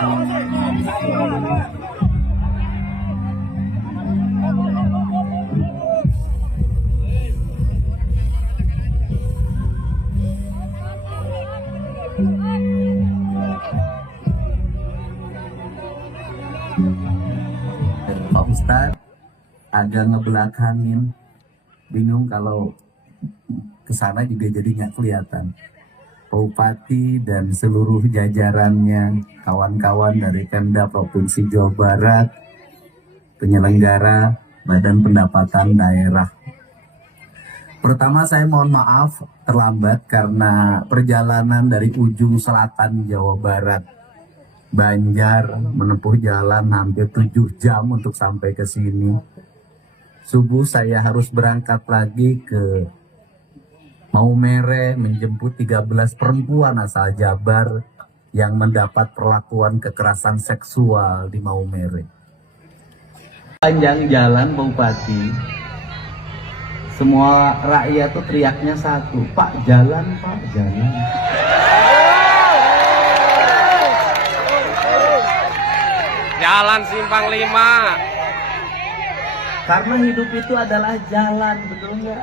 Pak Ustadz agak ngebelakangin, bingung kalau kesana juga jadi nggak kelihatan. Pak Bupati dan seluruh jajarannya, kawan-kawan dari Pemda Provinsi Jawa Barat, penyelenggara Badan Pendapatan Daerah. Pertama saya mohon maaf terlambat karena perjalanan dari ujung selatan Jawa Barat, Banjar, menempuh jalan hampir 7 jam untuk sampai ke sini. Subuh saya harus berangkat lagi ke Maumere menjemput 13 perempuan asal Jabar yang mendapat perlakuan kekerasan seksual di Maumere. Panjang jalan Pak Bupati, semua rakyat tuh teriaknya satu, Pak jalan, Pak jalan. Jalan Simpang 5. Karena hidup itu adalah jalan, betul nggak?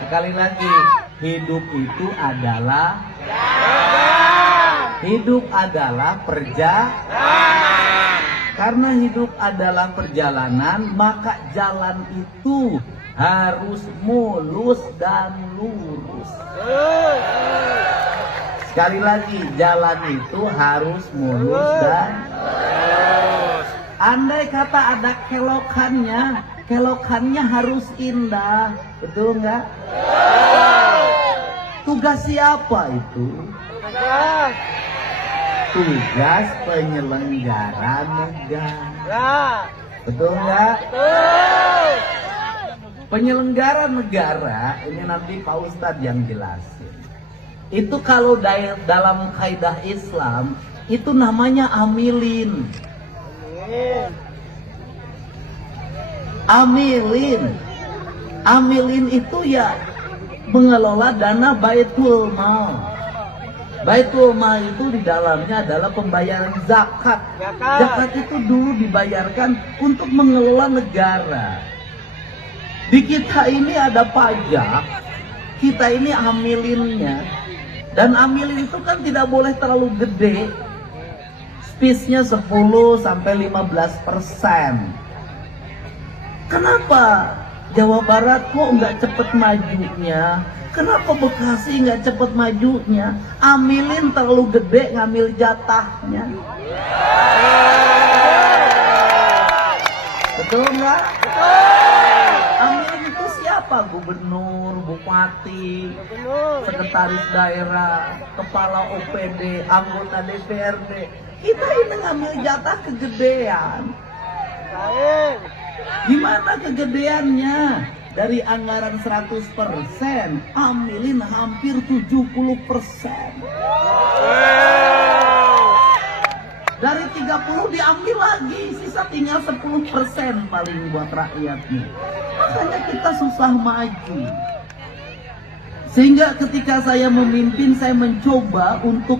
Sekali lagi, hidup itu adalah jalan. Hidup adalah perjalanan. Karena hidup adalah perjalanan, maka jalan itu harus mulus dan lurus. Sekali lagi, jalan itu harus mulus dan lurus. Andai kata ada kelokannya, kelokannya harus indah, betul nggak? Tugas siapa itu? Tugas penyelenggara negara, betul nggak? Penyelenggara negara ini nanti Pak Ustadz yang jelasin. Itu kalau dalam kaidah Islam itu namanya amilin. Amilin itu ya mengelola dana Baitul Mal. Baitul Mal itu di dalamnya adalah pembayaran zakat. Zakat itu dulu dibayarkan untuk mengelola negara. Di kita ini ada pajak, kita ini amilinnya. Dan amilin itu kan tidak boleh terlalu gede. Spisnya 10-15%. Kenapa Jawa Barat kok nggak cepet majunya? Kenapa Bekasi nggak cepet majunya? Amilin terlalu gede ngambil jatahnya. Betul nggak? Amilin itu siapa? Gubernur, bupati, sekretaris daerah, kepala OPD, anggota DPRD. Kita ini ngambil jatah kegedean. Gimana kegedeannya? Dari anggaran 100%, amilin hampir 70%. Dari 30 diambil lagi, sisa tinggal 10% paling buat rakyatnya. Makanya kita susah maju. Sehingga ketika saya memimpin, saya mencoba untuk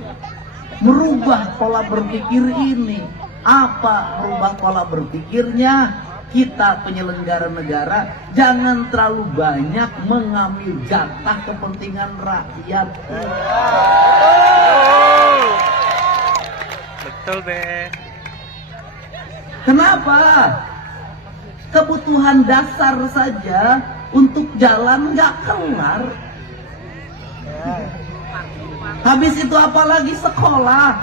merubah pola berpikir ini. Apa merubah pola berpikirnya? Kita penyelenggara negara jangan terlalu banyak mengambil jatah kepentingan rakyat. Betul, Be. Kenapa? Kebutuhan dasar saja untuk jalan nggak kelar. Habis itu apalagi sekolah,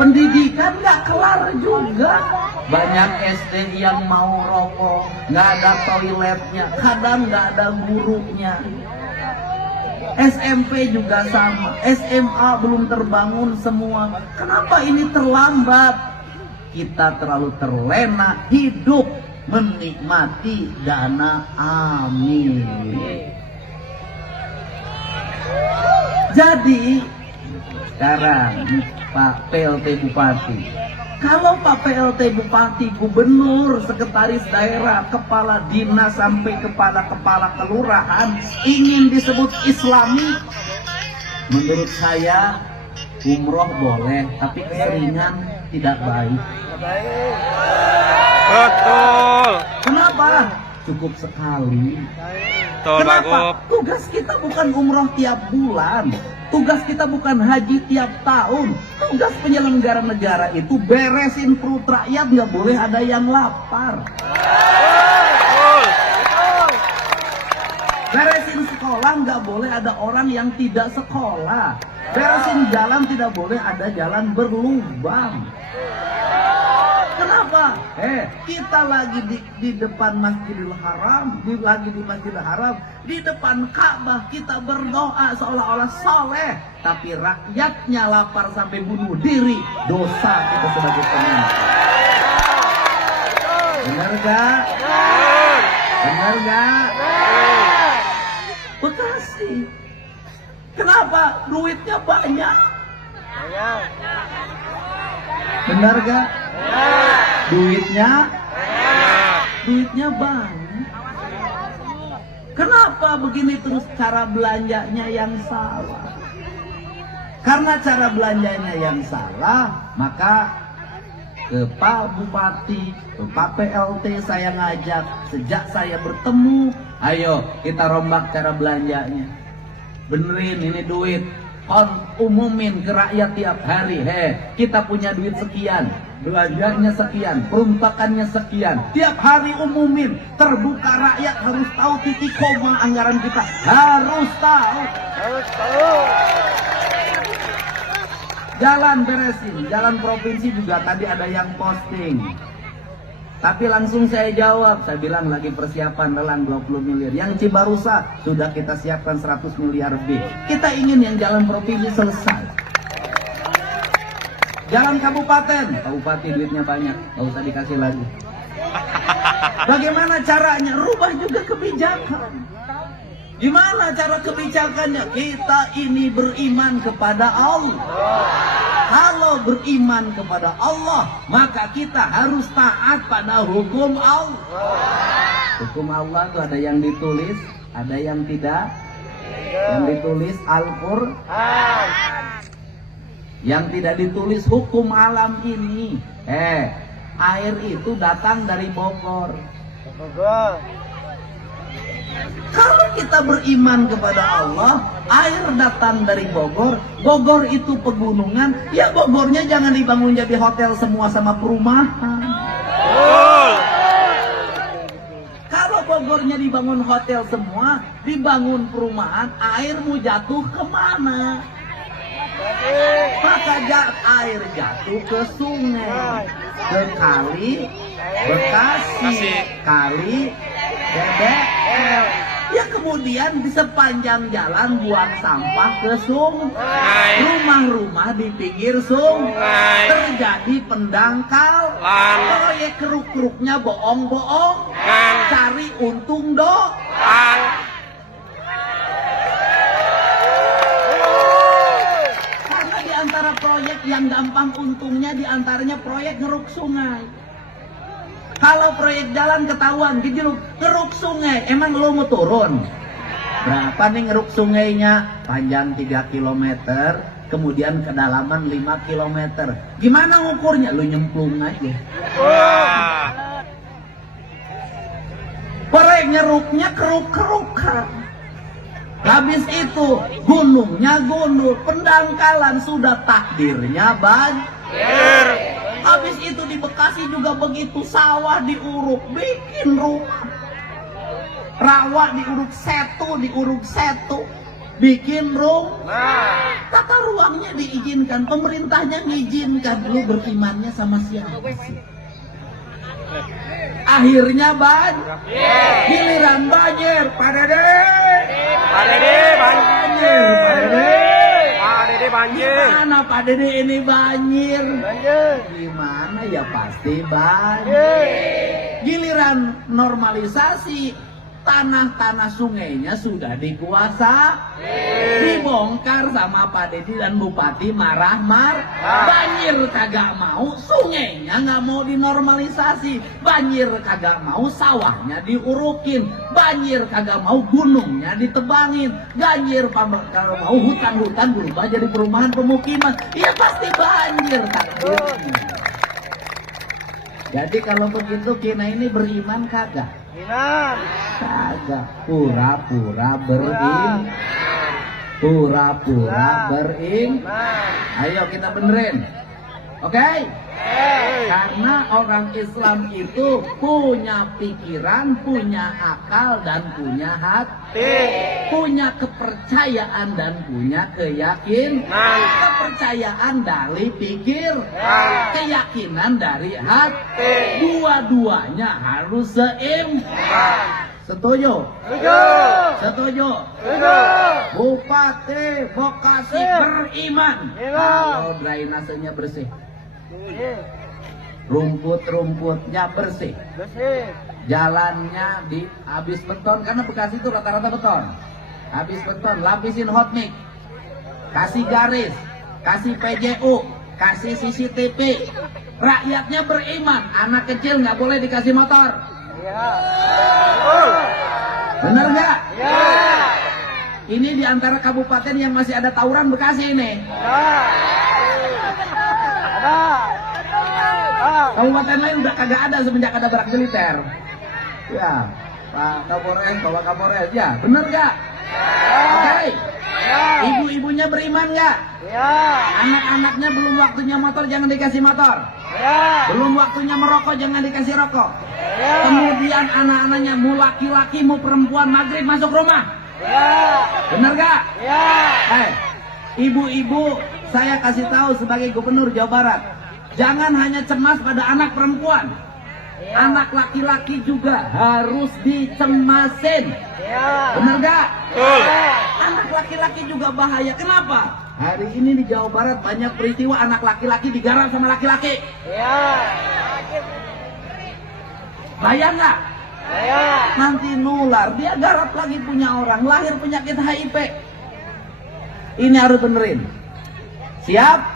pendidikan nggak kelar juga. Banyak SD yang mau rokok, nggak ada toiletnya, kadang nggak ada gurunya. SMP juga sama, SMA belum terbangun semua. Kenapa ini terlambat? Kita terlalu terlena hidup menikmati dana amil. Jadi sekarang Pak PLT Bupati, kalau Pak PLT Bupati, Gubernur, Sekretaris Daerah, Kepala Dinas sampai kepala kelurahan ingin disebut Islami, menurut saya umroh boleh, tapi keseringan tidak baik. Betul. Kenapa? Cukup sekali. Betul, Pak Kenapa? Gub. Tugas kita bukan umroh tiap bulan. Tugas kita bukan haji tiap tahun. Tugas penyelenggara negara itu beresin perut rakyat, nggak boleh ada yang lapar. Betul. Beresin sekolah, nggak boleh ada orang yang tidak sekolah. Beresin jalan, tidak boleh ada jalan berlubang. Kenapa? Kita lagi di depan Masjidil Haram, lagi di Masjidil Haram, di depan Ka'bah kita berdoa seolah-olah soleh, tapi rakyatnya lapar sampai bunuh diri, dosa kita sebagai pemimpin. Benar gak? Benar gak? Bekasi. Kenapa? Duitnya banyak. Benar gak? Duitnya banyak. Kenapa begini terus cara belanjanya yang salah? Karena cara belanjanya yang salah, maka ke Pak Bupati, ke Pak PLT saya ngajak, sejak saya bertemu, ayo kita rombak cara belanjanya. Benerin ini duit, umumin ke rakyat tiap hari. Kita punya duit sekian, belanjanya sekian, peruntukannya sekian. Tiap hari umumin, terbuka, rakyat harus tahu titik koma anggaran kita. Harus tahu. Jalan beresin, jalan provinsi juga tadi ada yang posting. Tapi langsung saya jawab, saya bilang lagi persiapan lelang 20 miliar. Yang Cibarusa sudah kita siapkan 100 miliar lebih. Kita ingin yang jalan provinsi selesai. Jalan kabupaten, kabupaten duitnya banyak, nggak usah dikasih lagi. Bagaimana caranya? Rubah juga kebijakan. Gimana cara kebijakannya? Kita ini beriman kepada Allah. Kalau beriman kepada Allah, maka kita harus taat pada hukum Allah. Hukum Allah itu ada yang ditulis, ada yang tidak. Yang ditulis Al-Qur'an. Yang tidak ditulis hukum alam ini. Air itu datang dari Bogor. Kalau kita beriman kepada Allah, air datang dari Bogor. Bogor itu pegunungan. Ya Bogornya jangan dibangun jadi hotel semua sama perumahan. Kalau Bogornya dibangun hotel semua, dibangun perumahan, air mau jatuh kemana? Maka air jatuh ke sungai, ke kali Bekasi, kali BBL. Ya kemudian di sepanjang jalan buang sampah ke sungai. Rumah-rumah di pinggir sungai. Terjadi pendangkal. Proyek keruk-keruknya bohong-bohong. Cari untung doang. Karena di antara proyek yang gampang untungnya diantaranya proyek ngeruk sungai. Kalau proyek jalan ketahuan, ngeruk sungai, emang lo mau turun? Berapa nih ngeruk sungainya? Panjang 3 km, kemudian kedalaman 5 km. Gimana ngukurnya? Lo nyemplung aja. Proyek nyeruknya keruk-kerukan. Habis itu gunungnya gunung, pendangkalan, sudah takdirnya banjir. Habis itu di Bekasi juga begitu, sawah diuruk, bikin rumah. Rawa diuruk setu, bikin rumah. Tata ruangnya diizinkan, pemerintahnya mengizinkan. Lu berimannya sama siapa sih? Akhirnya giliran banjir, Pak Dede banjir. Gimana Pak Dede ini banjir? Gimana ya pasti banjir. Giliran normalisasi, tanah-tanah sungainya sudah dibongkar sama Pak Dedi dan Bupati banjir kagak mau, sungainya nggak mau dinormalisasi, banjir kagak mau, sawahnya diurukin, banjir kagak mau, gunungnya ditebangin, banjir kalau mau, hutan-hutan berubah jadi perumahan pemukiman, ya pasti banjir takdirnya. Jadi kalau begitu kita ini beriman kagak? Kagak, pura-pura beriman. Ayo kita benerin, oke? Karena orang Islam itu punya pikiran, punya akal, dan punya hati, punya kepercayaan dan punya keyakinan. Kepercayaan dari pikir, keyakinan dari hati. Dua-duanya harus seimbang. Setuju? Setuju? Bupati Bekasi beriman kalau drainasenya bersih, rumput-rumputnya bersih, jalannya habis beton, karena Bekasi itu rata-rata beton. Habis beton, lapisin hot mix, kasih garis, kasih PJU, kasih CCTV. Rakyatnya beriman, anak kecil nggak boleh dikasih motor. Bener nggak? Ini diantara kabupaten yang masih ada tawuran Bekasi ini. Kabupaten lain udah kagak ada semenjak ada barak militer. Ya, Pak Kapolres, Bapak Kapolres, ya, bener nggak? Oke. Ibu-ibunya beriman nggak? Anak-anaknya belum waktunya motor, jangan dikasih motor. Belum waktunya merokok, jangan dikasih rokok. Kemudian anak-anaknya mau laki-laki mau perempuan maghrib masuk rumah. Bener gak? Ibu-ibu, saya kasih tahu sebagai Gubernur Jawa Barat, jangan hanya cemas pada anak perempuan, anak laki-laki juga harus dicemasin. Bener gak? Anak laki-laki juga bahaya. Kenapa? Hari ini di Jawa Barat banyak peristiwa anak laki-laki digarap sama laki-laki. Bayang nggak? Nanti nular, dia garap lagi punya orang, lahir penyakit HIV. Ini harus benerin. Siap?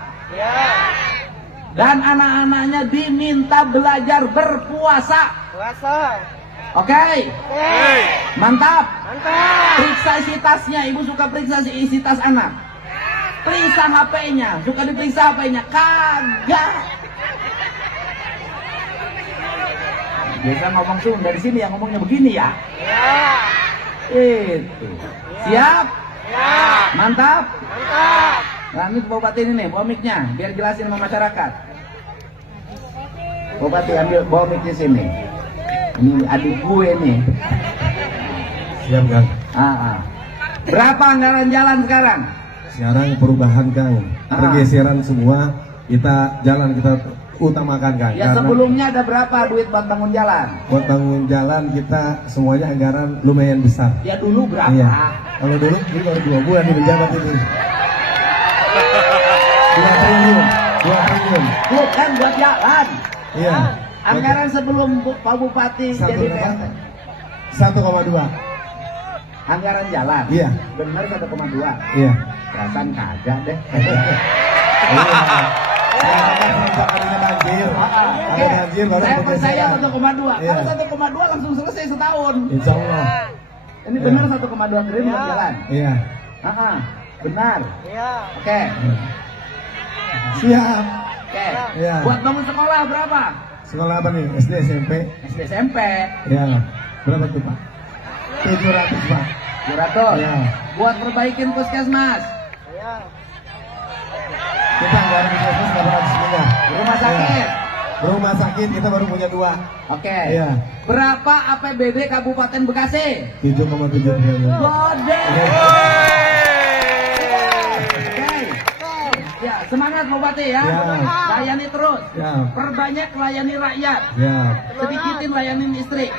Dan anak-anaknya diminta belajar berpuasa. Oke? Mantap? Periksa isi tasnya, ibu suka periksa isi tas anak. Periksa HP-nya, suka diperiksa HP-nya, kagak. Biasa ngomong Sunda, dari sini yang ngomongnya begini ya. Itu. Siap? Mantap? Nah, ini Bupati ini nih, bawa mic-nya, biar jelasin sama masyarakat. Bupati ambil, bawa mic-nya sini. Ini adik gue nih. Siap, Kang. Berapa anggaran jalan sekarang? Sekarang perubahan, Kang. Pergeseran semua, kita jalan kita utamakan, Kang. Ya, sebelumnya ada berapa duit buat bangun jalan? Buat bangun jalan kita semuanya anggaran lumayan besar. Ya dulu berapa? Iya. Kalau dulu ini baru 2 bulan di menjabat ini. 2 triliun. Lu kan buat jalan. Iya. Anggaran sebelum Pak Bupati jadi PLT 1,2. anggaran jalan. Iya. Bener 1,2. Iya. Perasaan kagak deh. Ada banjir. Ada banjir baru Saya percaya pergeseran. 1,2. Iya. Kalau 1,2 langsung selesai setahun. Insya Allah. Ini benar 1,2 triliun buat jalan. Iya. Benar. Iya. Oke. Siap. Oke. Iya. Buat bangun sekolah berapa? Sekolah apa nih? SD, SMP? SD SMP. Iya. Berapa tuh, Pak? 700, Pak. 200. Iya. Buat perbaikin puskesmas, Iya. Kita anggaran puskesmas 800 miliar. rumah sakit. Iya. Rumah sakit kita baru punya 2. Oke. Iya. Berapa APBD Kabupaten Bekasi? 7,7 triliun. Gede. Iya. Oke. Ya, semangat Bupati ya. Ya. Layani terus. Ya. Perbanyak layani rakyat. Ya. Sedikitin layanin istri.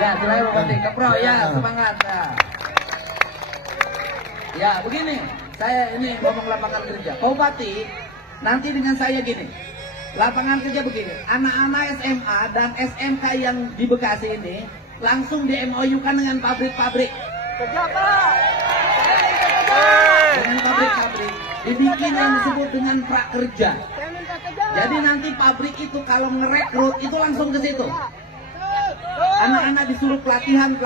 Ya, silakan Bupati. Kepro ya, semangat. Ya, begini. Saya ini ngomong lapangan kerja. Pak Bupati, nanti dengan saya gini. Lapangan kerja begini, anak-anak SMA dan SMK yang di Bekasi ini langsung di MOU-kan dengan pabrik-pabrik. Kerja Pak. Dengan pabrik-pabrik dibikin yang disebut dengan prakerja. Saya minta kerja. Jadi nanti pabrik itu kalau ngerekrut itu langsung ke situ. Anak-anak disuruh pelatihan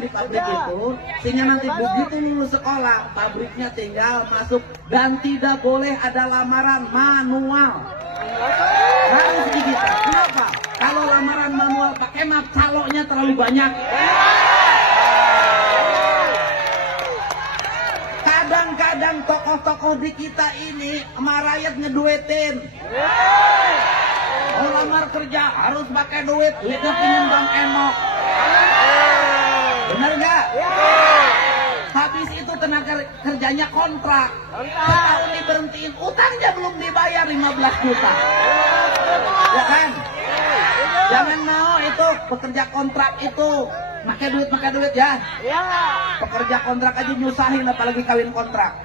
di pabrik itu, sehingga nanti begitu lulus sekolah, pabriknya tinggal masuk dan tidak boleh ada lamaran manual. Harus digital. Kenapa? Kalau lamaran manual pakai map caloknya terlalu banyak. Kadang-kadang tokoh-tokoh di kita ini sama rakyat ngeduetin. Mau lamar kerja harus pakai duitnya pinjam Bang Enok. Benar nggak? Habis itu tenaga kerjanya kontrak. Setahun diberhentiin, utangnya belum dibayar 15 juta. Ya kan? Jangan mau itu pekerja kontrak itu pakai duit ya. Iya. Pekerja kontrak aja nyusahin apalagi kawin kontrak.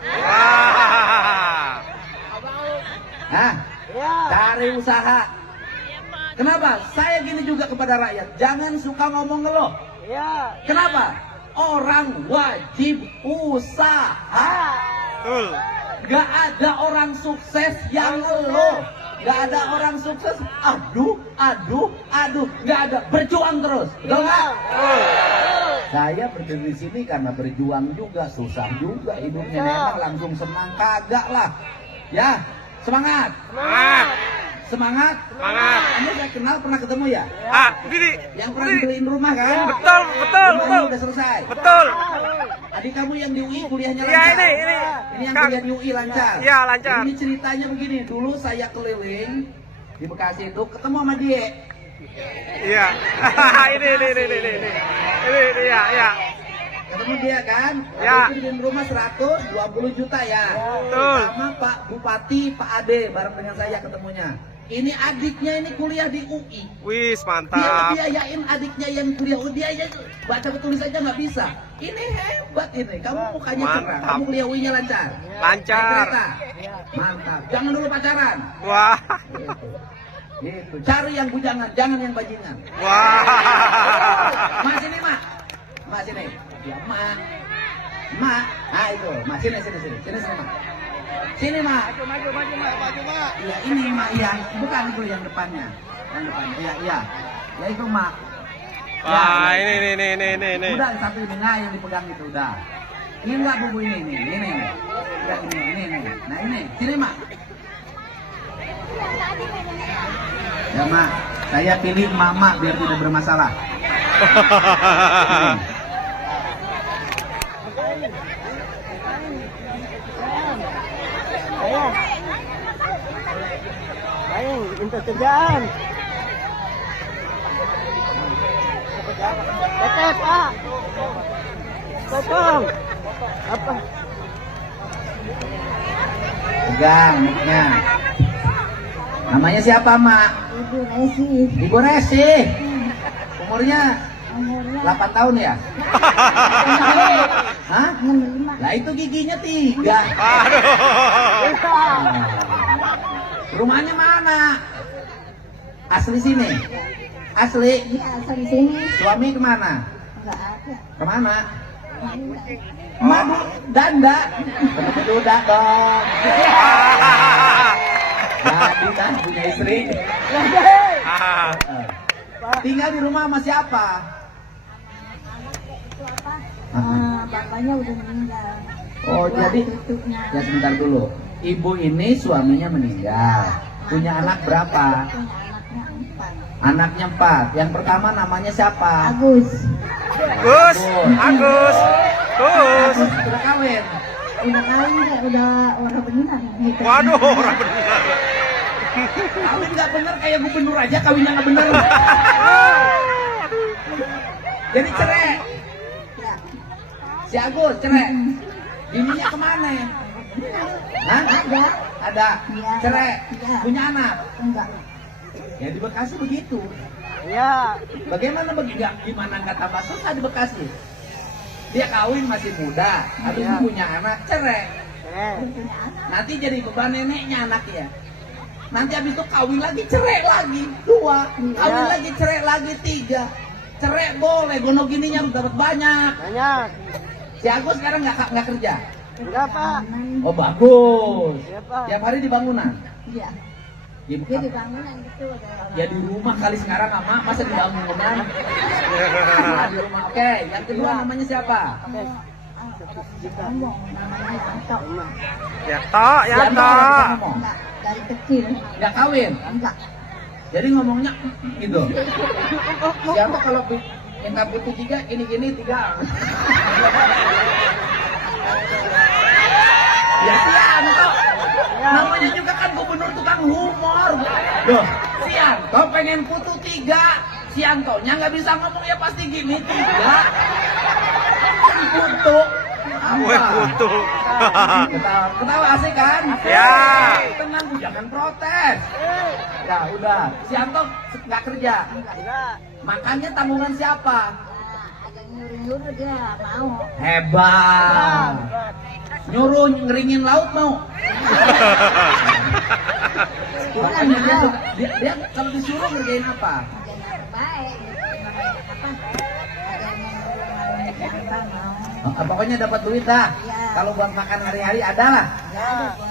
Hah? Iya. Cari usaha. Kenapa? Saya gini juga kepada rakyat, jangan suka ngomong ngeluh. Iya. Kenapa? Orang wajib usaha. Betul. Gak ada orang sukses yang ngeluh. Gak ada orang sukses, aduh. Gak ada, berjuang terus. Betul nggak? Saya berdiri di sini karena berjuang juga, susah juga hidupnya. Memang langsung senang kagak lah. Ya, semangat. Semangat. Semangat. Semangat. Kamu saya kenal, pernah ketemu ya? Ah, begini. Yang pernah dibeliin rumah kan? Betul. Rumahnya udah selesai. Betul. Adik kamu yang di UI kuliahnya Iya, lancar. ini. Ini yang Kang. kuliah di UI lancar. Iya, lancar. Ini ceritanya begini, dulu saya keliling di Bekasi itu ketemu sama dia. Iya. Ini, iya. Ketemu dia kan? Ya. Dia bikin rumah 120 juta ya. Betul. Sama Pak Bupati, Pak Ade bareng dengan saya ketemunya. Ini adiknya ini kuliah di UI. Wis, Dia mantap. biayain adiknya yang kuliah UI, dia aja baca tulis aja nggak bisa. Ini hebat ini. Kamu mukanya cerah, Mantap. kamu kuliah UI-nya lancar. Lancar. Naik kereta. Mantap. Jangan dulu pacaran. Wah. Gitu. Cari yang bujangan, jangan yang bajingan. Wah. Mak sini mak. Mak sini. Ya mak. Mak. Ah itu. Mak sini mak. Sini mak. Maju, Mak. Ya ini mak yang bukan itu yang depannya. Yang depannya. Iya. Ya itu mak. Wah, ini. Udah satu ini nggak yang dipegang itu udah. Ini enggak bubu ini. Udah ini. Nah ini. Sini mak. Ya mak. Saya pilih mama biar tidak bermasalah. Ayo, minta kerjaan. Tetep, Pak. Potong. Apa? Pegang mic-nya. Namanya siapa mak? Ibu Resi, Ibu Resi. Umurnya 8 tahun ya? Hah? 65. Lah itu giginya 3. Aduh. Rumahnya mana? Asli sini? Asli? Dia asal di sini Suami kemana? nggak ada. Kemana? Madu danda. Betul dah dong. Jadi kan punya istri. Tinggal di rumah sama siapa? Itu apa? Bapaknya udah meninggal. Oh Dua jadi cucunya. ya sebentar dulu. Ibu ini suaminya meninggal. Punya anak berapa? Punya anaknya 4. Anaknya 4. Yang pertama namanya siapa? Agus. Agus. Sudah kawin. Udah kawin nggak? Udah orang beneran. Gitu. Waduh, orang benar. Kawin nggak bener kayak gubernur aja kawinnya nggak bener. Jadi cerai. Ya. Si Agus cerai. Bininya kemana ya? Hah? Ada. Iya. Cerai. Iya. Punya anak. Enggak. Ya di Bekasi begitu. Iya. Bagaimana gimana nggak tambah susah di Bekasi? Dia kawin masih muda, habis itu punya anak cerai. Eh. Punya anak. Nanti jadi beban neneknya anaknya. Nanti habis itu kawin lagi, cerai lagi 2, kawin lagi, cerai lagi 3. Cerai boleh, gono gininya dapat banyak. Banyak. Si Agus sekarang nggak kerja. Enggak, Pak. Oh bagus. Iya, Pak. Tiap hari di bangunan. Iya. Ya, Dia di bangunan gitu. ada ya di rumah kali sekarang sama, masa di bangunan. Nah, di rumah. Oke, yang kedua namanya siapa? ngomong namanya Anto. Ya tok, ya Siapa tok. orang bisa ngomong? Enggak, dari kecil. Nggak kawin. Enggak. Jadi ngomongnya gitu. Siapa kalau minta putih 3, ini 3. Ya Sianto. Namanya juga kan gubernur tukang humor. Loh, Sianto pengen putu 3. Siantonya nggak bisa ngomong ya pasti gini 3. Putu. Kue putu. Ketawa asik kan? Ya. Tenang, Bu, jangan protes. Ya udah, Sianto nggak kerja. Enggak. Makannya tanggungan siapa? Ada nyuruh-nyuruh dia mau. Hebat. Nyuruh ngeringin laut mau. Makanya dia, suka- dia kalau disuruh ngerjain apa? Kerjanya baik. Apa? Ada yang nyuruh mau. Pokoknya dapat duit dah. Ya. Kalau buat makan hari-hari ada lah.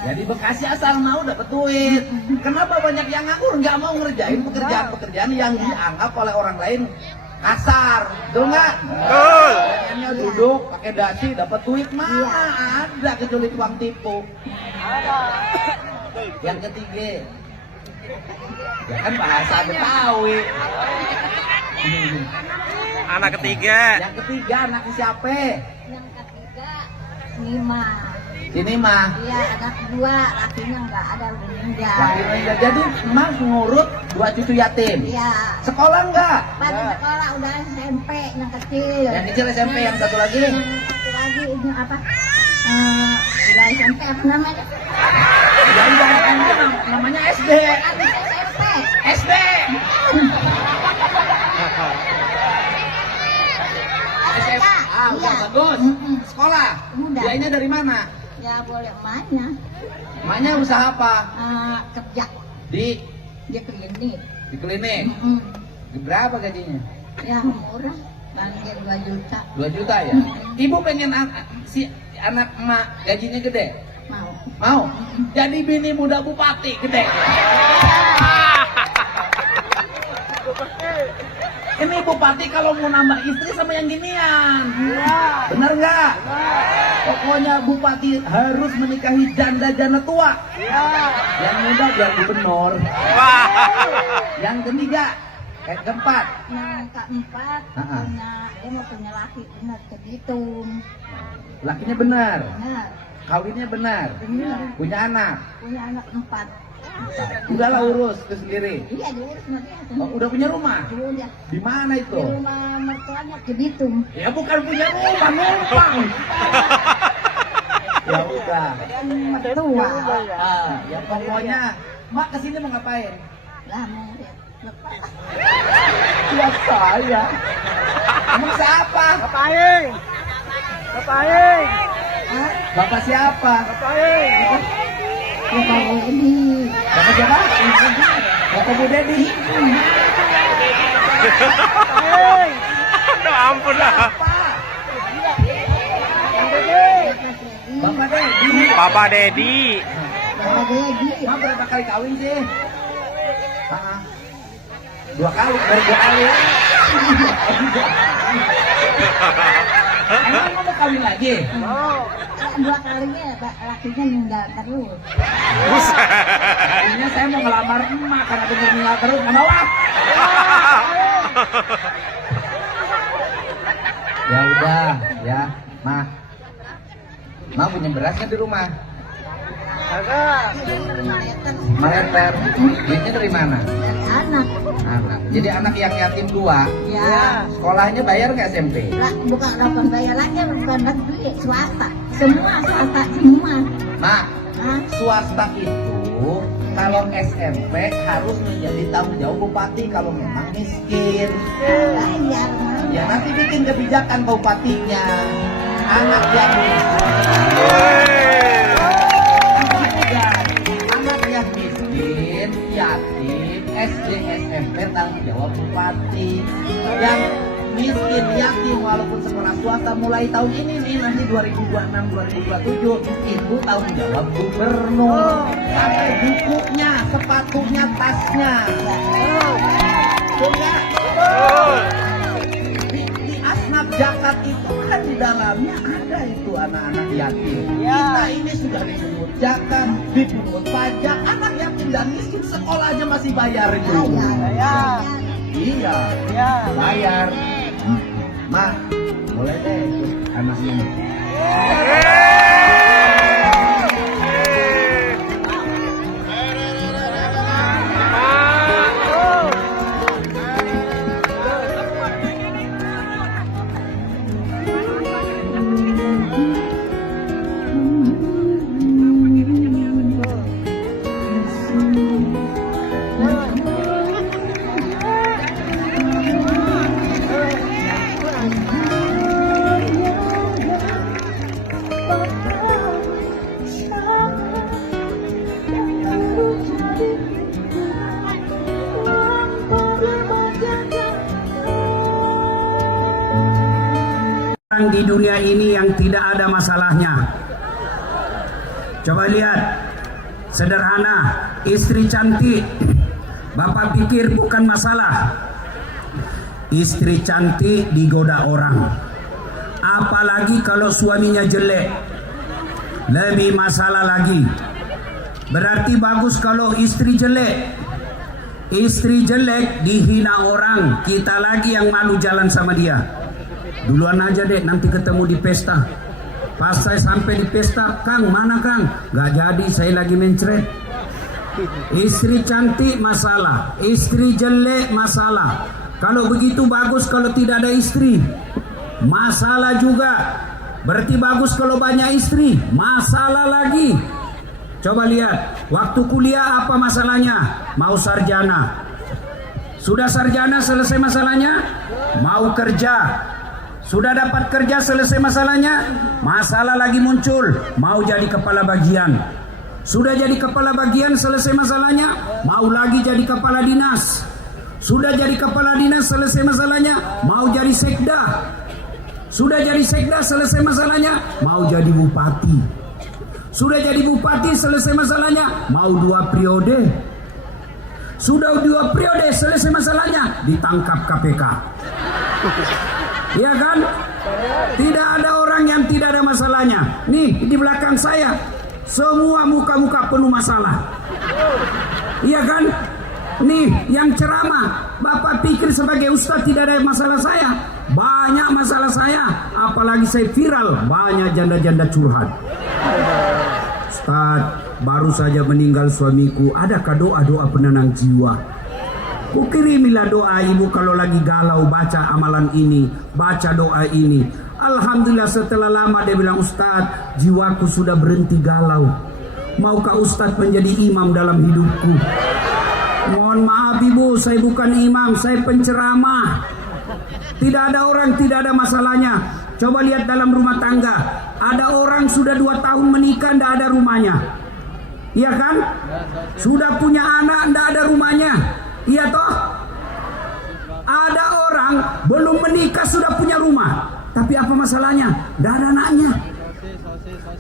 Jadi Bekasi asal mau dapat duit. Kenapa banyak yang nganggur nggak mau ngerjain pekerjaan-pekerjaan yang dianggap oleh orang lain kasar, betul nggak? Betul. Pengennya duduk pakai dasi dapat duit mana ada kecuali tukang tipu. Yang ketiga, ya kan bahasa Betawi. Anak ketiga. Yang ketiga anaknya siapa? Yang ketiga Nima. Ini mah. Iya, anak kedua lakinya enggak ada udah meninggal. Nah, jadi Mas ngurut 2 cucu yatim. Iya. Sekolah enggak? Pas sekolah udah SMP yang kecil. Yang kecil SMP, yang satu lagi. Yang satu lagi ini apa? Udah SMP apa namanya? Yang namanya SD. Habis SMP. SD. SK. Ah, udah Iya. bagus. Sekolah. Udah. Dianya dari mana? Ya boleh emaknya. Emaknya usaha apa? Kerja Di dia klinik. klinik. Mm. Berapa gajinya? Ya murah. Dan dia 2 juta. 2 juta ya. Ibu pengen si anak emak gajinya gede? Mau. Mau? Jadi bini muda bupati gede. Ini bupati kalau mau nambah istri sama yang ginian. Bener nggak? Pokoknya bupati harus menikahi janda-janda tua. Yang muda biar gubernur. Wah. Yang ketiga, keempat. Yang keempat Ah. dia mau punya laki benar begitu. Lakinya benar, Benar. kawinnya benar, Benar. punya anak. Punya anak 4. Udahlah urus ke sendiri. Iya diurus sama dia. Oh, udah punya rumah? Udah. Di mana Di itu? rumah mertuanya ke Bitung. Ya bukan punya rumah, numpang. Ya udah. Kan mertua. Ya pokoknya, Mak kesini mau ngapain? Lah mau lihat bapak. Ya saya. Emang siapa? Ngapain? Ngapain? Hah? Bapak siapa? Ngapain? Ya Pak Edi. Bapak siapa? Bapak Bu Dedi. Ngapain? Aduh, ampun lah. Bapak Dedi. Papa Dedi. Bapak Dedi. Mak berapa kali kawin sih? Ah, 2 kali, baru 2 kali. Emang mau kawin lagi? Oh. 2 kalinya lakinya meninggal terus. Buset. Akhirnya saya mau ngelamar emak karena bener meninggal terus, nggak mau ah. Ya udah, ya, Mah. Mah punya beras nggak di rumah? Kagak. Maleter. Duitnya dari mana? Dari anak. Anak. Jadi anak yang yatim 2, Ya. sekolahnya bayar nggak SMP? Lah, bukan dapat bayarannya bukan negeri, swasta. Semua swasta semua. Mak, Hah? swasta itu kalau SMP harus menjadi tanggung jawab bupati kalau memang miskin. Bayar. Ya nanti bikin kebijakan bupatinya. Anak yang miskin, Woi. anak yang miskin tanggung jawab bupati. Yang miskin yatim walaupun sekolah swasta mulai tahun ini nih, nanti 2026 2027 itu tanggung jawab gubernur. Sampai bukunya, sepatunya, tasnya. Betul. Di Asnaf Zakat itu kan di dalamnya ada itu anak-anak yatim. Kita ini sudah dipungut zakat, dipungut pajak, anak yatim dan miskin sekolahnya masih bayar itu. Iya, bayar. Ma, boleh deh ikut anaknya nih. Di dunia ini yang tidak ada masalahnya. Coba lihat, sederhana, istri cantik, bapak pikir bukan masalah. Istri cantik digoda orang, apalagi kalau suaminya jelek, lebih masalah lagi. Berarti bagus kalau istri jelek. Istri jelek dihina orang, kita lagi yang malu jalan sama dia. Duluan aja deh, nanti ketemu di pesta. Pas saya sampai di pesta, Kang, mana Kang? Gak jadi, saya lagi mencret. Istri cantik masalah, istri jelek masalah. Kalau begitu bagus kalau tidak ada istri, masalah juga. Berarti bagus kalau banyak istri, masalah lagi. Coba lihat, waktu kuliah apa masalahnya? Mau sarjana. Sudah sarjana selesai masalahnya? Mau kerja. Sudah dapat kerja selesai masalahnya, masalah lagi muncul, mau jadi kepala bagian. Sudah jadi kepala bagian selesai masalahnya, mau lagi jadi kepala dinas. Sudah jadi kepala dinas selesai masalahnya, mau jadi sekda. Sudah jadi sekda selesai masalahnya, mau jadi bupati. Sudah jadi bupati selesai masalahnya, mau 2 periode. Sudah 2 periode selesai masalahnya, ditangkap KPK. Iya kan? Tidak ada orang yang tidak ada masalahnya. Nih di belakang saya, semua muka-muka penuh masalah. Iya kan? Nih yang ceramah, bapak pikir sebagai ustaz tidak ada masalah saya? Banyak masalah saya. Apalagi saya viral, banyak janda-janda curhat. Ustaz, baru saja meninggal suamiku. Adakah doa-doa penenang jiwa? Kukirimilah doa ibu kalau lagi galau, baca amalan ini, baca doa ini. Alhamdulillah setelah lama dia bilang, Ustaz, jiwaku sudah berhenti galau. Maukah Ustaz menjadi imam dalam hidupku? Mohon maaf ibu, saya bukan imam, saya penceramah. Tidak ada orang tidak ada masalahnya. Coba lihat dalam rumah tangga, ada orang sudah 2 tahun menikah tidak ada rumahnya. Iya kan? Sudah punya anak tidak ada rumahnya. Iya toh? Ada orang belum menikah sudah punya rumah, tapi apa masalahnya? Tidak ada anaknya.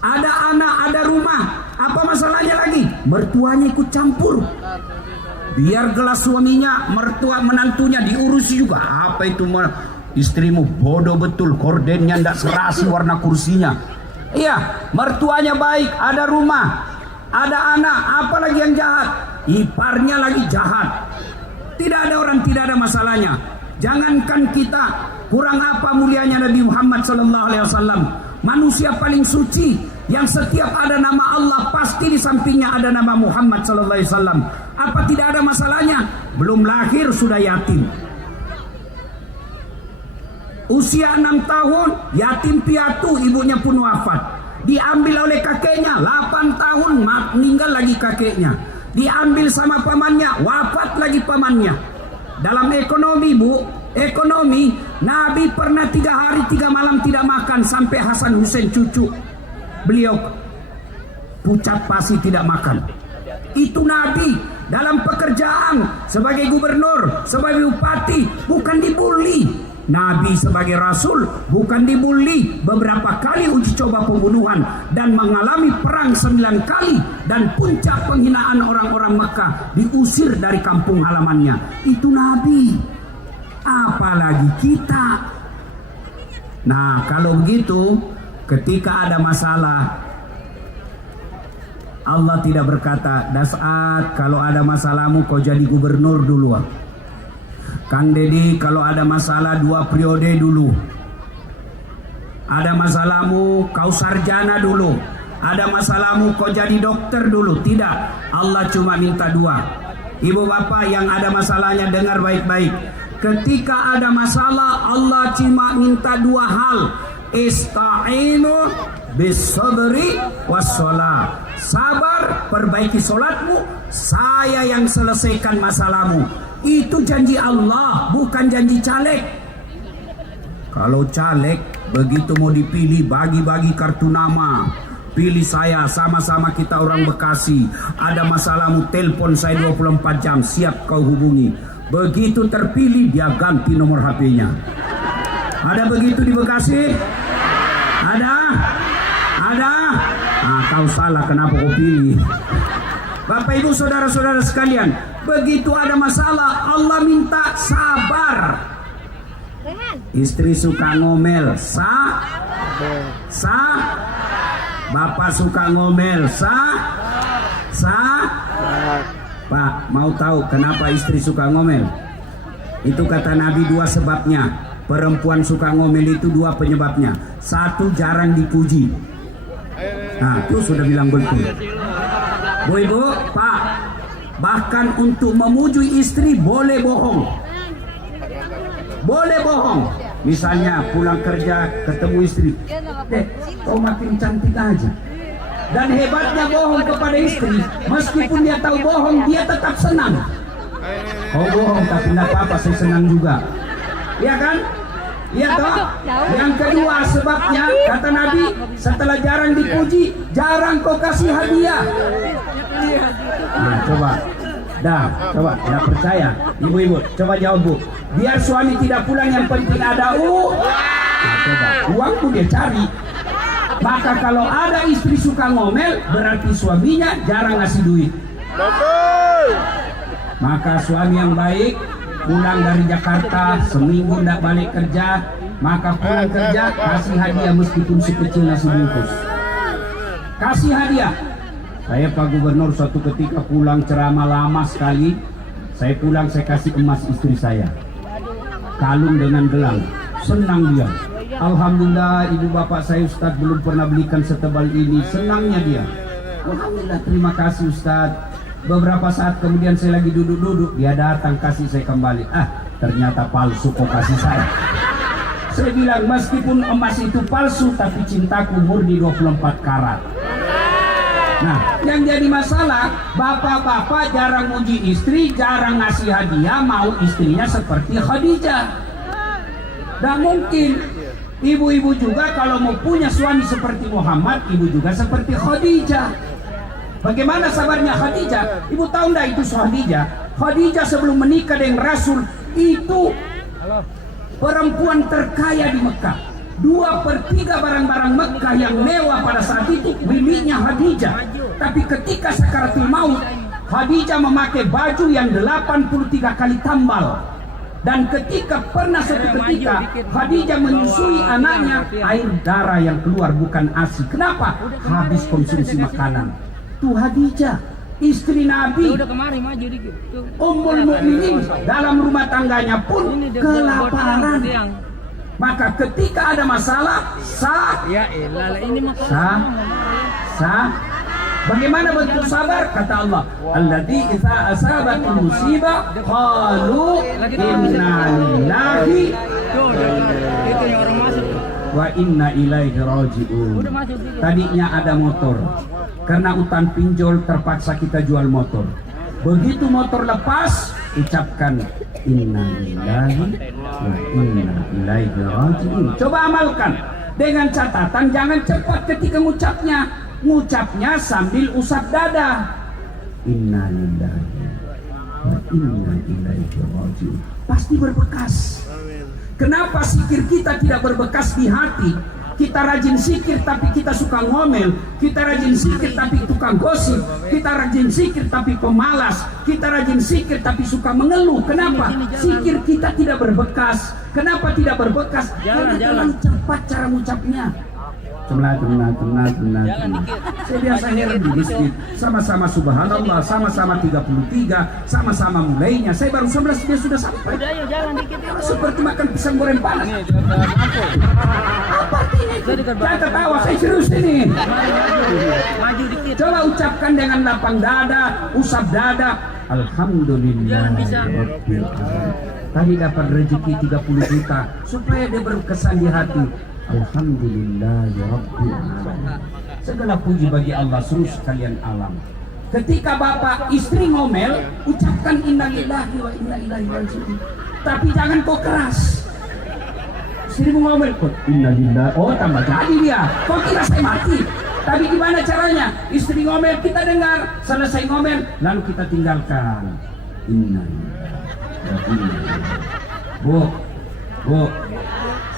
Ada anak, ada rumah, apa masalahnya lagi? Mertuanya ikut campur. Biar gelas suaminya, mertua menantunya diurusi juga. Apa itu istrimu bodoh betul, kordennya tidak serasi warna kursinya. Iya, mertuanya baik, ada rumah, ada anak, apalagi yang jahat? Iparnya lagi jahat. Tidak ada orang tidak ada masalahnya. Jangankan kita, kurang apa mulianya Nabi Muhammad SAW, manusia paling suci yang setiap ada nama Allah pasti di sampingnya ada nama Muhammad SAW. Apa tidak ada masalahnya? Belum lahir sudah yatim. Usia 6 tahun yatim piatu, ibunya pun wafat. Diambil oleh kakeknya, 8 tahun meninggal lagi kakeknya. Diambil sama pamannya, wafat lagi pamannya. Dalam ekonomi bu, ekonomi, Nabi pernah 3 hari 3 malam tidak makan sampai Hasan Hussein cucu beliau pucat pasi tidak makan. Itu Nabi dalam pekerjaan, sebagai gubernur, sebagai bupati, bukan dibully. Nabi sebagai Rasul bukan dibully, beberapa kali uji coba pembunuhan dan mengalami perang 9 kali, dan puncak penghinaan orang-orang Mekah, diusir dari kampung halamannya. Itu Nabi, apalagi kita. Nah, kalau begitu, ketika ada masalah, Allah tidak berkata, Das'at, kalau ada masalahmu kau jadi gubernur dulu. Kang Dedi, kalau ada masalah 2 periode dulu. Ada masalahmu kau sarjana dulu. Ada masalahmu kau jadi dokter dulu. Tidak, Allah cuma minta 2. Ibu bapak yang ada masalahnya dengar baik-baik. Ketika ada masalah, Allah cuma minta 2 hal. Ista'inu bis-sabri was-shalah. Sabar, perbaiki solatmu, saya yang selesaikan masalahmu. Itu janji Allah, bukan janji caleg. Kalau caleg, begitu mau dipilih, bagi-bagi kartu nama. Pilih saya, sama-sama kita orang Bekasi. Ada masalahmu, telepon saya 24 jam, siap kau hubungi. Begitu terpilih, dia ganti nomor HP-nya. Ada begitu di Bekasi? Ada? Ada? Nah, kau salah, kenapa kau pilih? Bapak ibu saudara-saudara sekalian, begitu ada masalah, Allah minta sabar. Istri suka ngomel, bapak suka ngomel, Pak, mau tahu kenapa istri suka ngomel? Itu kata Nabi 2 sebabnya. Perempuan suka ngomel itu 2 penyebabnya. 1, jarang dipuji. Nah, itu sudah bilang betul. Bu ibu, Pak, bahkan untuk memuji istri boleh bohong. Boleh bohong. Misalnya pulang kerja ketemu istri, Dek, kau makin cantik aja. Dan hebatnya bohong kepada istri, meskipun dia tahu bohong, dia tetap senang. Kau bohong tapi tidak apa-apa, saya senang juga. Iya kan? Iya toh? Yang kedua sebabnya, kata Nabi, setelah jarang dipuji, jarang kau kasih hadiah. Nah, coba. Coba, tidak percaya. Ibu-ibu, coba jawab Bu. Biar suami tidak pulang, yang penting ada uang. Nah, coba, uang pun dia cari. Maka kalau ada istri suka ngomel, berarti suaminya jarang ngasih duit. Maka suami yang baik, pulang dari Jakarta, seminggu tidak balik kerja, maka pulang kerja, kasih hadiah meskipun sekecil nasi bungkus. Kasih hadiah. Saya Pak Gubernur suatu ketika pulang ceramah lama sekali, saya pulang saya kasih emas istri saya, kalung dengan gelang, senang dia. Alhamdulillah ibu bapak saya Ustadz belum pernah belikan setebal ini, senangnya dia. Alhamdulillah, terima kasih Ustadz. Beberapa saat kemudian saya lagi duduk-duduk, dia datang kasih saya kembali. Ternyata palsu kok kasih saya. Saya bilang meskipun emas itu palsu, tapi cintaku murni 24 karat. Nah, yang jadi masalah, bapak-bapak jarang muji istri, jarang ngasih hadiah, mau istrinya seperti Khadijah. Dan mungkin ibu-ibu juga kalau mau punya suami seperti Muhammad, ibu juga seperti Khadijah. Bagaimana sabarnya Khadijah? Ibu tahu enggak itu Khadijah? Khadijah sebelum menikah dengan Rasul itu perempuan terkaya di Mekah. 2/3 barang-barang Mekah yang mewah pada saat itu miliknya Khadijah. Tapi ketika sakaratul maut, Khadijah memakai baju yang 83 kali tambal. Dan ketika pernah suatu ketika Khadijah menyusui anaknya, air darah yang keluar bukan ASI. Kenapa? Habis konsumsi makanan. Tuh Khadijah, istri Nabi, Ummul Mukminin, dalam rumah tangganya pun kelaparan. Maka ketika ada masalah, bagaimana bentuk sabar? Kata Allah, alladzi idza asabatul musibah qalu inna lillahi wa inna ilaihi raji'un. Tadinya ada motor, karena utang pinjol terpaksa kita jual motor. Begitu motor lepas, ucapkan inna lillahi wa inna ilaihi raji'un. Coba amalkan dengan catatan jangan cepat ketika ngucapnya sambil usap dada. Inna lillahi inna ilaihi raji'un. Pasti berbekas. Kenapa zikir kita tidak berbekas di hati? Kita rajin zikir tapi kita suka ngomel, kita rajin zikir tapi tukang gosip, kita rajin zikir tapi pemalas, kita rajin zikir tapi suka mengeluh. Kenapa? Zikir kita tidak berbekas. Kenapa tidak berbekas? Karena terlalu cepat cara mengucapnya. Saya biasa heran di masjid, sama-sama subhanallah, sama-sama 33, sama-sama mulainya. Saya baru 11 dia sudah sampai. Seperti makan pisang goreng panas. Apa ini? Jangan ketawa, saya serius ini. Coba ucapkan dengan lapang dada, usap dada. Alhamdulillah. Tadi dapat rezeki 30 juta supaya dia berkesan di hati. Alhamdulillah ya Rabbil alamin. Segala puji bagi Allah seluruh sekalian alam. Ketika bapak istri ngomel, ucapkan innalillahi wa inna ilaihi raji'un. Tapi jangan kok keras. Istrimu ngomel kok innalillahi. Oh tambah jadi dia. Kok kira saya mati? Tapi gimana caranya? Istri ngomel kita dengar, selesai ngomel lalu kita tinggalkan. Innalillahi wa inna ilaihi. Bu,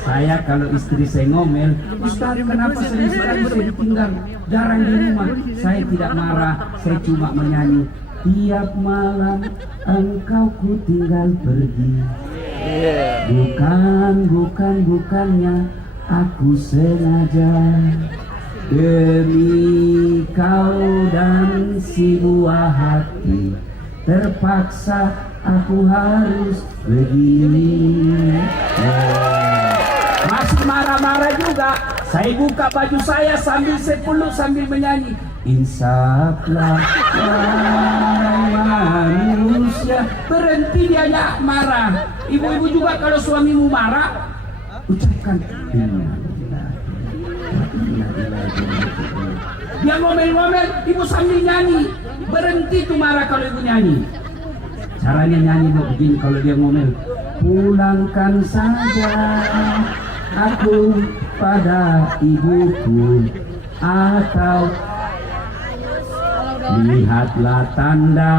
saya kalau istri saya ngomel, Ustaz kenapa sering sekali saya ditinggal, jarang di rumah. Saya tidak marah, saya cuma menyanyi. Tiap malam engkau ku tinggal pergi. Bukannya aku sengaja. Demi kau dan si buah hati, terpaksa aku harus begini. Masih marah-marah juga. Saya buka baju saya sambil saya peluk sambil menyanyi. Insaflah manusia. Berhenti dia ya marah. Ibu-ibu juga kalau suamimu marah, ucapkan dia ngomel-ngomel, ibu sambil nyanyi. Berhenti tuh marah kalau ibu nyanyi. Caranya nyanyi begini kalau dia ngomel. Pulangkan saja aku pada ibuku, atau lihatlah tanda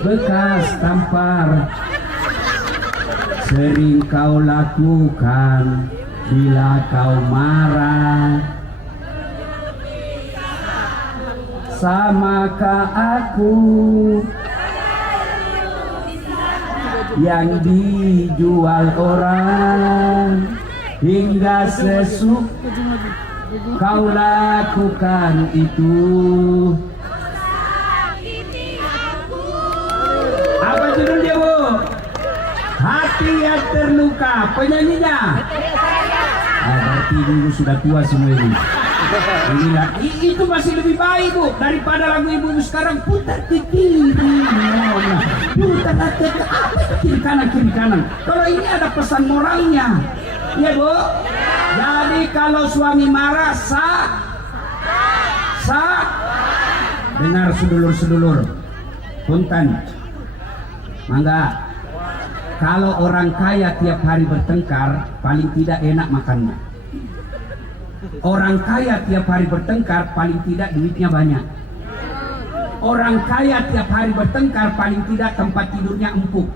bekas tampar sering kau lakukan bila kau marah. Samakah aku yang dijual orang hingga sesuk kau lakukan itu? Apa judulnya Bu? Hati yang terluka. Penyanyinya? Berarti ibu sudah tua semua ini. Inilah, itu masih lebih baik Bu daripada lagu ibu sekarang. Putar ke kiri, putar ke apa kiri kanan. Kalau ini ada pesan moralnya, ya Bu. Jadi kalau suami marah dengar sedulur-sedulur, punten, mangga. Kalau orang kaya tiap hari bertengkar, paling tidak enak makannya. Orang kaya tiap hari bertengkar, paling tidak duitnya banyak. Orang kaya tiap hari bertengkar, paling tidak tempat tidurnya empuk.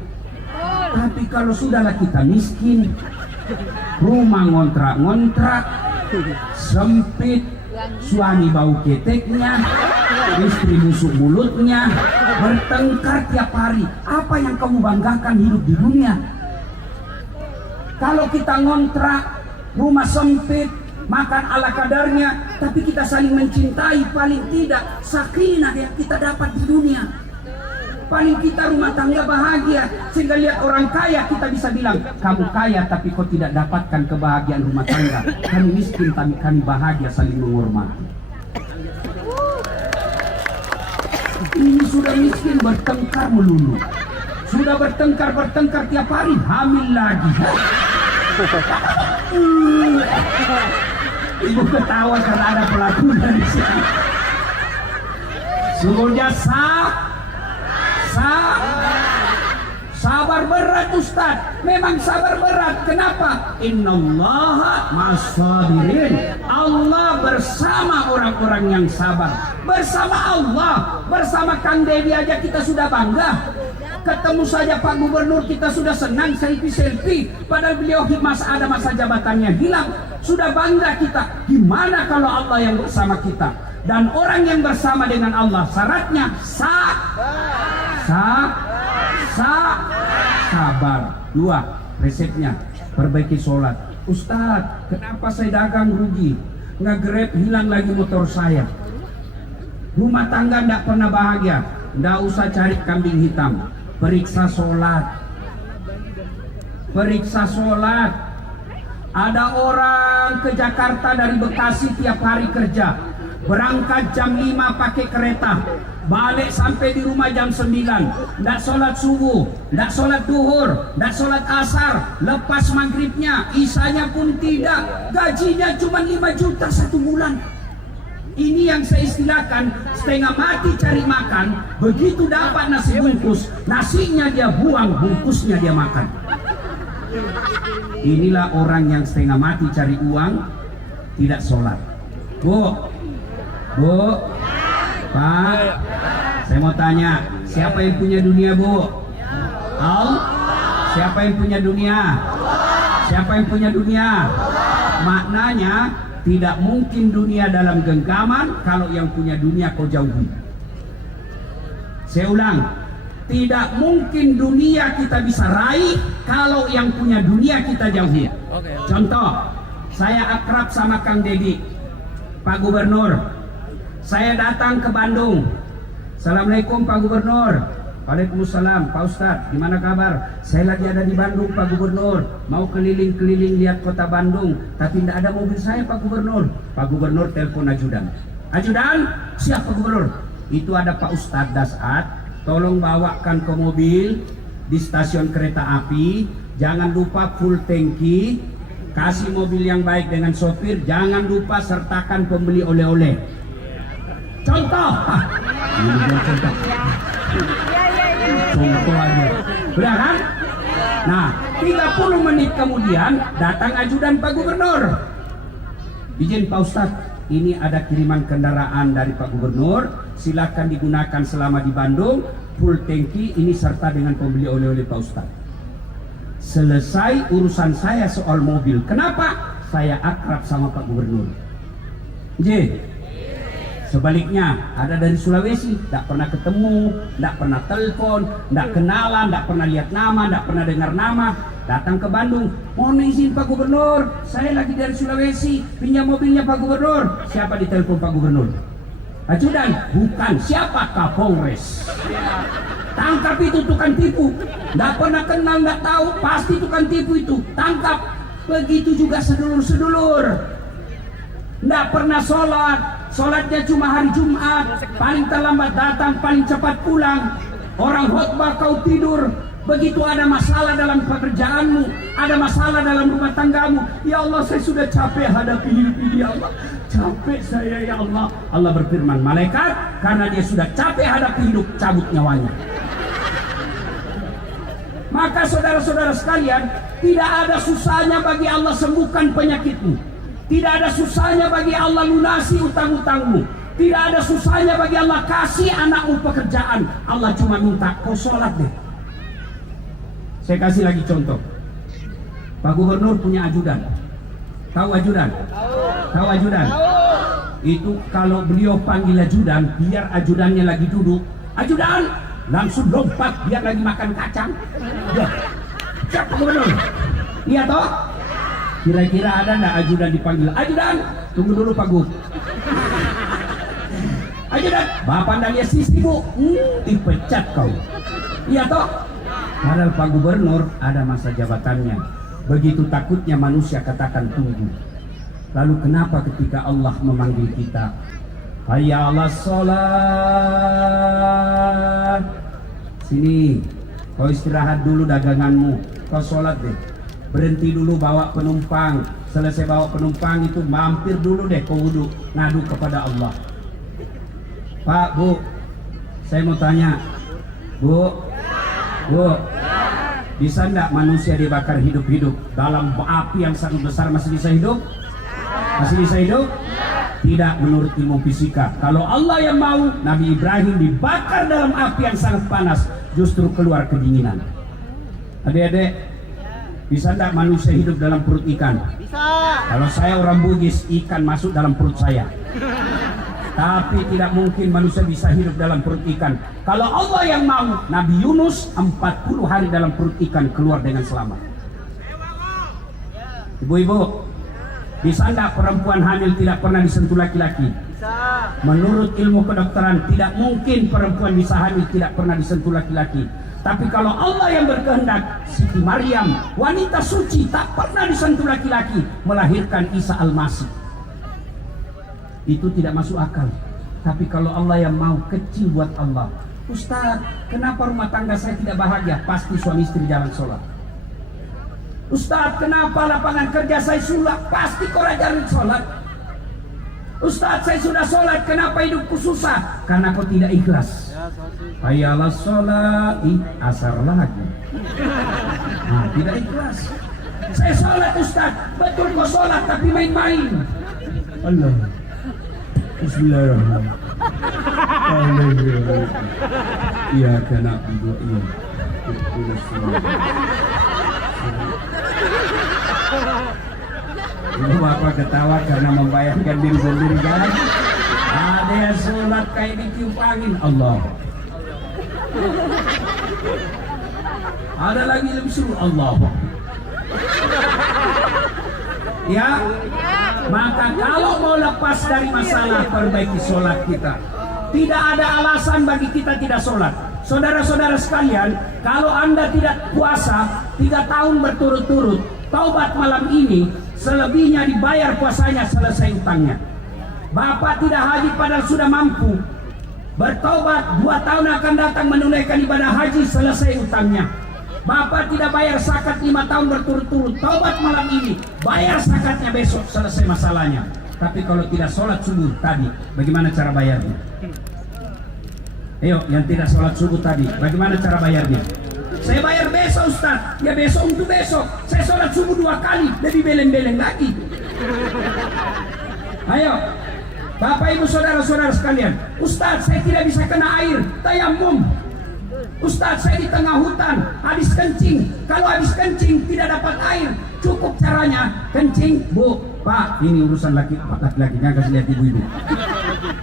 Tapi kalau sudahlah kita miskin, rumah ngontrak, sempit, suami bau keteknya, istri busuk mulutnya, bertengkar tiap hari. Apa yang kamu banggakan hidup di dunia? Kalau kita ngontrak, rumah sempit, makan ala kadarnya, tapi kita saling mencintai, paling tidak sakinah yang kita dapat di dunia. Paling kita rumah tangga bahagia, sehingga lihat orang kaya kita bisa bilang, kamu kaya tapi kau tidak dapatkan kebahagiaan rumah tangga. Kami miskin tapi kami bahagia, saling menghormati. Ini sudah miskin bertengkar melulu. Sudah bertengkar tiap hari, hamil lagi. Ibu ketawa karena ada pelakunya di sini. Sungguhnya sabar berat berat Ustaz, memang sabar berat. Kenapa? Innallaha ma'as-sabirin. Allah bersama orang-orang yang sabar. Bersama Allah, bersama Kang Dedi aja kita sudah bangga. Ketemu saja Pak Gubernur kita sudah senang selfie-selfie. Padahal beliau ada masa jabatannya hilang. Sudah bangga kita. Gimana kalau Allah yang bersama kita? Dan orang yang bersama dengan Allah syaratnya sabar. 2, resepnya perbaiki sholat. Ustadz, kenapa saya dagang rugi? Nge-grab hilang lagi motor saya. Rumah tangga tidak pernah bahagia. Tidak usah cari kambing hitam. Periksa sholat. Periksa sholat. Ada orang ke Jakarta dari Bekasi tiap hari kerja. Berangkat jam 5 pakai kereta. Balik sampai di rumah jam 9. Tidak sholat subuh, tidak sholat duhur, tidak sholat asar. Lepas maghribnya, isanya pun tidak. Gajinya cuma 5 juta 1 bulan. Ini yang saya istilahkan setengah mati cari makan. Begitu dapat nasi bungkus, nasinya dia buang, bungkusnya dia makan. Inilah orang yang setengah mati cari uang, tidak sholat. Bu, Pak, saya mau tanya, siapa yang punya dunia, Bu? Allah. Siapa yang punya dunia? Siapa yang punya dunia? Maknanya tidak mungkin dunia dalam genggaman kalau yang punya dunia kau jauhi. Saya ulang, tidak mungkin dunia kita bisa raih kalau yang punya dunia kita jauhi. Contoh, saya akrab sama Kang Dedi, Pak Gubernur. Saya datang ke Bandung. Assalamualaikum Pak Gubernur. Waalaikumsalam Pak Ustadz, gimana kabar? Saya lagi ada di Bandung Pak Gubernur. Mau keliling-keliling lihat kota Bandung, tapi tidak ada mobil saya Pak Gubernur. Pak Gubernur telepon ajudan. Ajudan, siap Pak Gubernur. Itu ada Pak Ustadz Dasat. Tolong bawakan ke mobil di stasiun kereta api. Jangan lupa full tangki. Kasih mobil yang baik dengan sopir. Jangan lupa sertakan pembeli oleh-oleh. Contoh, contoh aja, udah kan? Nah, 30 menit kemudian datang ajudan Pak Gubernur. Izin Pak Ustadz, ini ada kiriman kendaraan dari Pak Gubernur. Silakan digunakan selama di Bandung. Full tangki, ini serta dengan pembeli oleh-oleh Pak Ustadz. Selesai urusan saya soal mobil. Kenapa? Saya akrab sama Pak Gubernur. Izin. Sebaliknya, ada dari Sulawesi, tidak pernah ketemu, tidak pernah telepon, tidak kenalan, tidak pernah lihat nama, tidak pernah dengar nama. Datang ke Bandung, mohon izin Pak Gubernur, saya lagi dari Sulawesi, pinjam mobilnya Pak Gubernur. Siapa ditelepon Pak Gubernur? Ajudan? Bukan. Siapa? Kapolres. Tangkap itu tukang tipu. Tidak pernah kenal, tidak tahu, pasti tukang tipu itu. Tangkap. Begitu juga sedulur-sedulur. Tidak pernah sholat. Sholatnya cuma hari Jumat, paling terlambat datang, paling cepat pulang. Orang khotbah kau tidur. Begitu ada masalah dalam pekerjaanmu, ada masalah dalam rumah tanggamu, ya Allah saya sudah capek hadapi hidup ini ya Allah. Capek saya ya Allah. Allah berfirman, malaikat, karena dia sudah capek hadapi hidup, cabut nyawanya. Maka saudara-saudara sekalian, tidak ada susahnya bagi Allah sembuhkan penyakitmu. Tidak ada susahnya bagi Allah lunasi utang-utangmu. Tidak ada susahnya bagi Allah kasih anakmu pekerjaan. Allah cuma minta kau sholat deh. Saya kasih lagi contoh. Pak Gubernur punya ajudan. Tahu ajudan? Tahu ajudan? Itu kalau beliau panggil ajudan, biar ajudannya lagi duduk. Ajudan! Langsung lompat biar lagi makan kacang. Ya. Siap Pak Gubernur. Iya toh? Kira-kira ada nggak ajudan dipanggil? Ajudan, tunggu dulu Pak Gub. Ajudan, Bapak nggak lihat sisi Bu? Dipecat kau. Iya toh? Padahal Pak Gubernur ada masa jabatannya. Begitu takutnya manusia katakan tunggu. Lalu kenapa ketika Allah memanggil kita, hayya 'alas sholat, sini, kau istirahat dulu daganganmu, kau sholat deh. Berhenti dulu bawa penumpang. Selesai bawa penumpang itu mampir dulu deh ke wudhu, ngadu kepada Allah. Pak, Bu, saya mau tanya. Bu, Bisa enggak manusia dibakar hidup-hidup dalam api yang sangat besar? Masih bisa hidup? Masih bisa hidup? Tidak menurut ilmu fisika. Kalau Allah yang mau, Nabi Ibrahim dibakar dalam api yang sangat panas, justru keluar kedinginan. Adik-adik, bisa enggak manusia hidup dalam perut ikan? Bisa. Kalau saya orang Bugis, ikan masuk dalam perut saya. Tapi tidak mungkin manusia bisa hidup dalam perut ikan. Kalau Allah yang mau, Nabi Yunus 40 hari dalam perut ikan keluar dengan selamat. Ibu-ibu, bisa enggak perempuan hamil tidak pernah disentuh laki-laki? Bisa. Menurut ilmu kedokteran, tidak mungkin perempuan bisa hamil tidak pernah disentuh laki-laki. Tapi kalau Allah yang berkehendak, Siti Maryam, wanita suci, tak pernah disentuh laki-laki, melahirkan Isa Al-Masih. Itu tidak masuk akal. Tapi kalau Allah yang mau, kecil buat Allah. Ustaz, kenapa rumah tangga saya tidak bahagia? Pasti suami istri jalan sholat. Ustaz, kenapa lapangan kerja saya sulak? Pasti kau jalan sholat. Ustaz, saya sudah sholat, kenapa hidupku susah? Karena kau tidak ikhlas. Hayalah sholat, asar lagi. Nah, tidak ikhlas. Saya sholat Ustaz, betul kau sholat tapi main-main. Allah. Bismillahirrahmanirrahim. Iya karena ibu iya. Ibu bapak ketawa karena membayangkan diri sendiri kan? Ada yang sholat kayak ditiup angin Allah. Ada lagi lebih suruh Allah. Ya, maka kalau mau lepas dari masalah, perbaiki sholat kita. Tidak ada alasan bagi kita tidak sholat. Saudara-saudara sekalian, kalau Anda tidak puasa 3 tahun berturut-turut, taubat malam ini, selebihnya dibayar puasanya, selesai utangnya. Bapak tidak haji padahal sudah mampu, bertobat 2 tahun akan datang menunaikan ibadah haji, selesai utangnya. Bapak tidak bayar zakat 5 tahun berturut-turut, taubat malam ini, bayar zakatnya besok, selesai masalahnya. Tapi kalau tidak sholat subuh tadi, bagaimana cara bayarnya? Ayo, yang tidak sholat subuh tadi, bagaimana cara bayarnya? Saya bayar besok Ustaz, ya besok untuk besok. Saya sholat subuh 2 kali, lebih beleng-beleng lagi. Ayo, Bapak Ibu Saudara-saudara sekalian, Ustaz saya tidak bisa kena air, tayamum. Ustaz saya di tengah hutan, habis kencing. Kalau habis kencing tidak dapat air, cukup caranya kencing. Bu, Pak, ini urusan laki-laki, jangan kasih lihat ibu-ibu.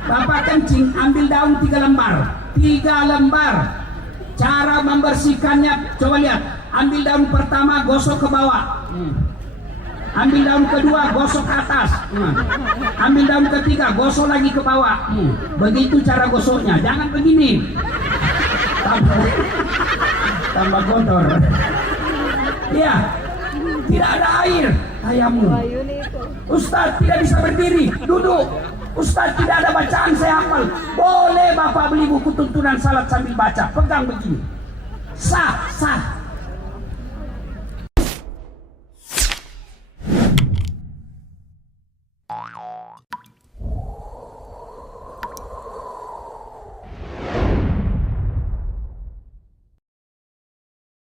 Bapak kencing, ambil daun 3 lembar. 3 lembar. Cara membersihkannya, coba lihat. Ambil daun pertama, gosok ke bawah. Ambil daun kedua, gosok ke atas. Ambil daun ketiga, gosok lagi ke bawah. Begitu cara gosoknya, jangan begini. Tambah kotor. Iya, tidak ada air, tayamum. Ustaz tidak bisa berdiri, duduk. Ustaz tidak ada bacaan saya hafal. Boleh Bapak beli buku tuntunan salat sambil baca, pegang begini. Sah, sah.